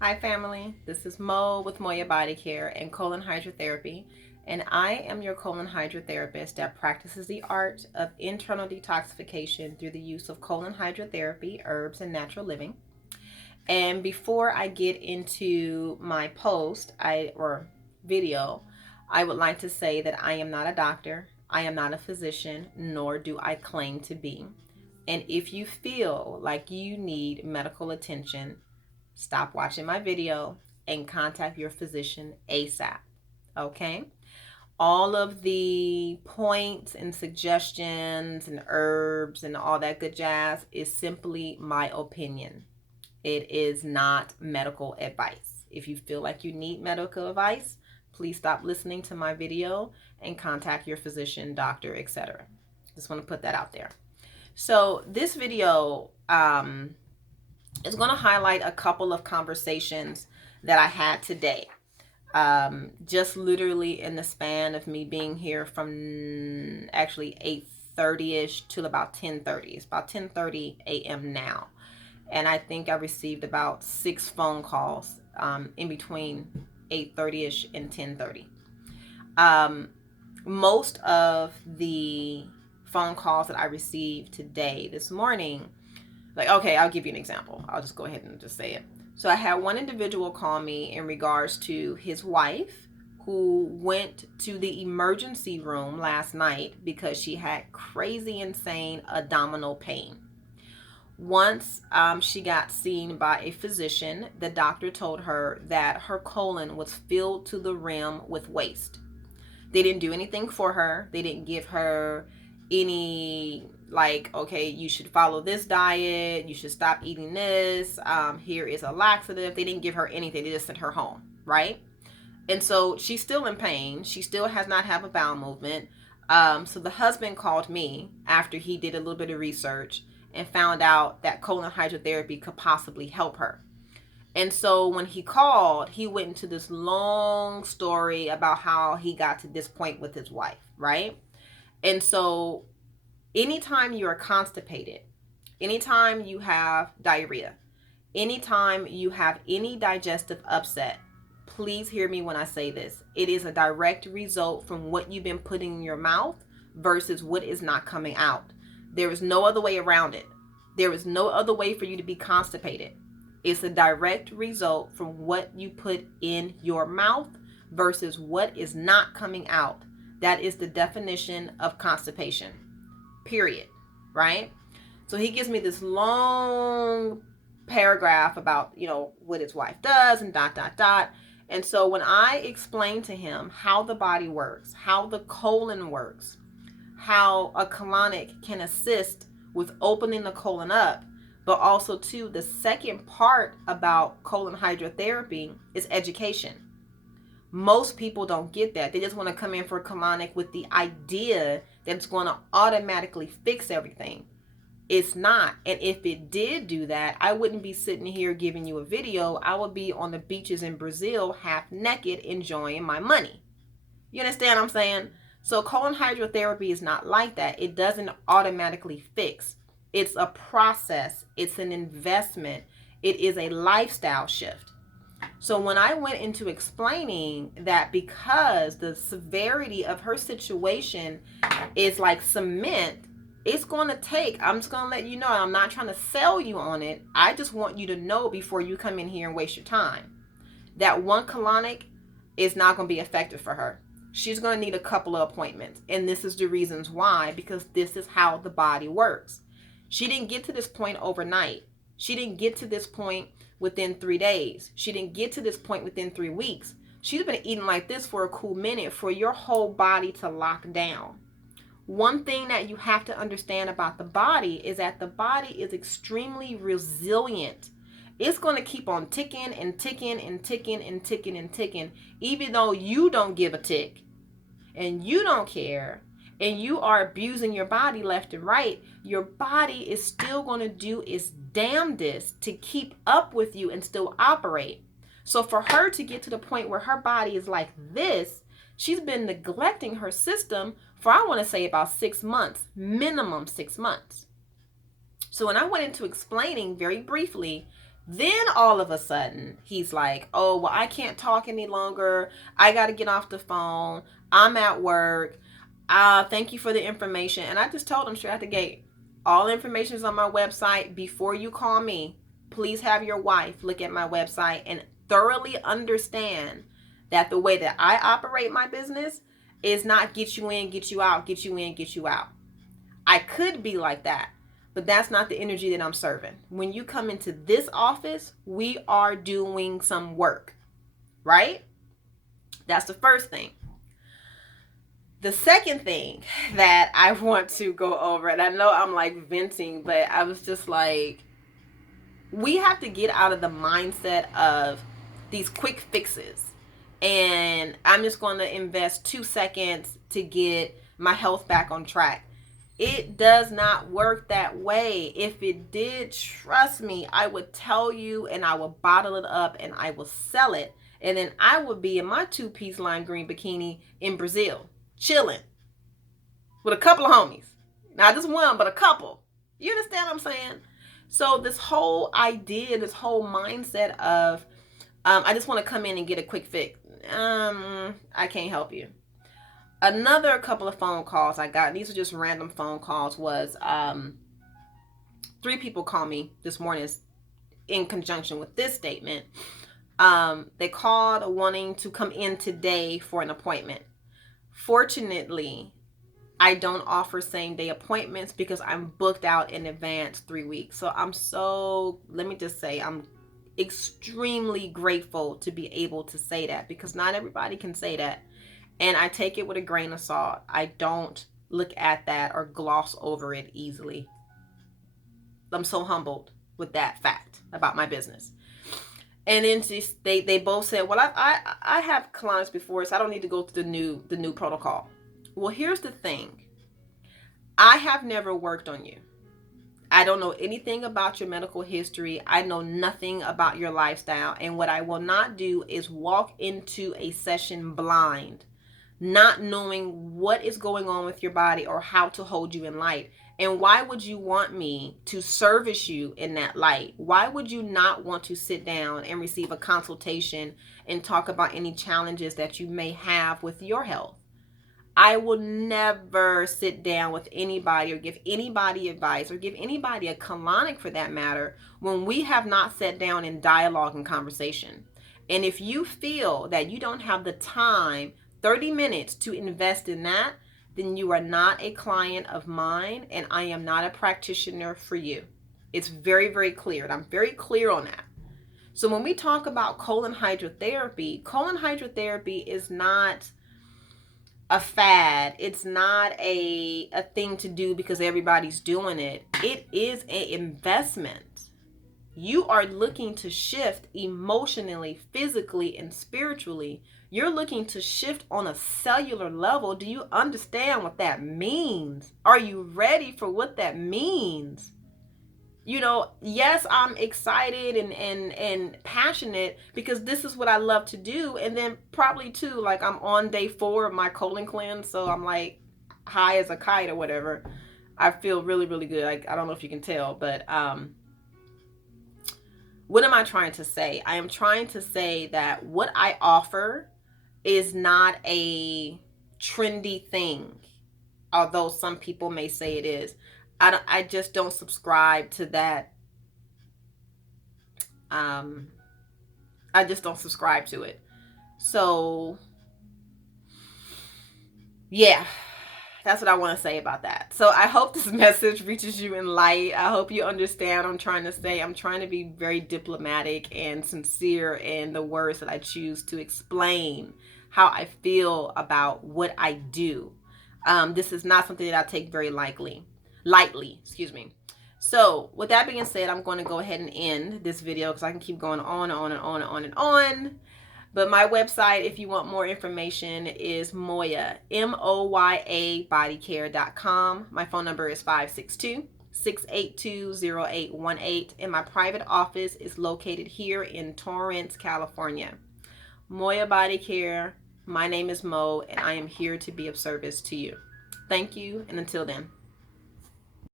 Hi family, this is Mo with Moya Body Care and Colon Hydrotherapy, and I am your colon hydrotherapist that practices the art of internal detoxification through the use of colon hydrotherapy, herbs, and natural living. And before I get into my post, or video, I would like to say that I am not a doctor, I am not a physician, nor do I claim to be. And if you feel like you need medical attention, stop watching my video and contact your physician ASAP. Okay? All of the points and suggestions and herbs and all that good jazz is simply my opinion. It is not medical advice. If you feel like you need medical advice, please stop listening to my video and contact your physician, doctor, etc. Just want to put that out there. So, this video is going to highlight a couple of conversations that I had today. Just literally in the span of me being here from actually 8:30ish to about 10:30. It's about 10:30 a.m. now. And I think I received about 6 phone calls in between 8:30ish and 10:30. Most of the phone calls that I received today, this morning, like, okay, I'll give you an example. I'll just go ahead and just say it. So I had one individual call me in regards to his wife who went to the emergency room last night because she had crazy, insane abdominal pain. Once she got seen by a physician, the doctor told her that her colon was filled to the rim with waste. They didn't do anything for her. They didn't give her any, like, okay, you should follow this diet, you should stop eating this, here is a laxative. They didn't give her anything. They just sent her home, right? And so she's still in pain. She still has not have a bowel movement. So the husband called me after he did a little bit of research and found out that colon hydrotherapy could possibly help her. And so when he called, he went into this long story about how he got to this point with his wife, right? And so anytime you are constipated, anytime you have diarrhea, anytime you have any digestive upset, please hear me when I say this. It is a direct result from what you've been putting in your mouth versus what is not coming out. There is no other way around it. There is no other way for you to be constipated. It's a direct result from what you put in your mouth versus what is not coming out. That is the definition of constipation. Period. Right? So he gives me this long paragraph about, what his wife does and dot, dot, dot. And so when I explain to him how the body works, how the colon works, how a colonic can assist with opening the colon up, but also too, the second part about colon hydrotherapy is education. Most people don't get that. They just want to come in for colonic with the idea that it's going to automatically fix everything. It's not. And if it did do that, I wouldn't be sitting here giving you a video. I would be on the beaches in Brazil half naked enjoying my money. You understand what I'm saying? So colon hydrotherapy is not like that. It doesn't automatically fix. It's a process. It's an investment. It is a lifestyle shift. So when I went into explaining that because the severity of her situation is like cement, it's going to take, I'm just going to let you know, I'm not trying to sell you on it. I just want you to know before you come in here and waste your time that one colonic is not going to be effective for her. She's going to need a couple of appointments. And this is the reasons why, because this is how the body works. She didn't get to this point overnight. She didn't get to this point within 3 days. She didn't get to this point within 3 weeks. She's been eating like this for a cool minute for your whole body to lock down. One thing that you have to understand about the body is that the body is extremely resilient. It's going to keep on ticking and ticking and ticking and ticking and ticking, even though you don't give a tick and you don't care and you are abusing your body left and right. Your body is still going to do its damnedest to keep up with you and still operate. So for her to get to the point where her body is like this, she's been neglecting her system for, I want to say, about 6 months, minimum 6 months. So when I went into explaining very briefly Then all of a sudden, he's like, oh, well, I can't talk any longer. I got to get off the phone. I'm at work. Thank you for the information. And I just told him straight out the gate, all information is on my website. Before you call me, please have your wife look at my website and thoroughly understand that the way that I operate my business is not get you in, get you out, get you in, get you out. I could be like that, but that's not the energy that I'm serving. When you come into this office, we are doing some work, right? That's the first thing. The second thing that I want to go over, and I know I'm like venting, but I was just like, we have to get out of the mindset of these quick fixes. And I'm just going to invest 2 seconds to get my health back on track. It does not work that way. If it did, trust me, I would tell you, and I will bottle it up and I will sell it. And then I would be in my 2-piece lime green bikini in Brazil, chilling with a couple of homies. Not just one, but a couple. You understand what I'm saying? So this whole idea, this whole mindset of, I just want to come in and get a quick fix. I can't help you. Another couple of phone calls I got, these are just random phone calls, was 3 people called me this morning in conjunction with this statement. They called wanting to come in today for an appointment. Fortunately, I don't offer same day appointments because I'm booked out in advance 3 weeks. So let me just say, I'm extremely grateful to be able to say that, because not everybody can say that. And I take it with a grain of salt. I don't look at that or gloss over it easily. I'm so humbled with that fact about my business. And then they both said, well, I have clients before, so I don't need to go through the new protocol. Well, here's the thing. I have never worked on you. I don't know anything about your medical history. I know nothing about your lifestyle. And what I will not do is walk into a session blind, not knowing what is going on with your body or how to hold you in light. And why would you want me to service you in that light? Why would you not want to sit down and receive a consultation and talk about any challenges that you may have with your health? I will never sit down with anybody or give anybody advice or give anybody a colonic for that matter when we have not sat down in dialogue and conversation. And if you feel that you don't have the time, 30 minutes to invest in that, then you are not a client of mine and I am not a practitioner for you. It's very, very clear. And I'm very clear on that. So when we talk about colon hydrotherapy is not a fad. It's not a thing to do because everybody's doing it. It is an investment. You are looking to shift emotionally, physically, and spiritually. You're looking to shift on a cellular level. Do you understand what that means? Are you ready for what that means? You know, yes, I'm excited and passionate because this is what I love to do. And then probably too, like I'm on day 4 of my colon cleanse. So I'm like high as a kite or whatever. I feel really, really good. I don't know if you can tell, but what am I trying to say? I am trying to say that what I offer is not a trendy thing, although some people may say it is. I just don't subscribe to that. I just don't subscribe to it. So, yeah, that's what I want to say about that. So I hope this message reaches you in light. I hope you understand what I'm trying to say. I'm trying to be very diplomatic and sincere in the words that I choose to explain how I feel about what I do. This is not something that I take very lightly, excuse me. So with that being said, I'm going to go ahead and end this video because I can keep going on and on and on and on and on. But my website, if you want more information, is Moya, MOYA bodycare.com. My phone number is 562-682-0818. And my private office is located here in Torrance, California. Moya Body Care. My name is Mo, and I am here to be of service to you. Thank you, and until then.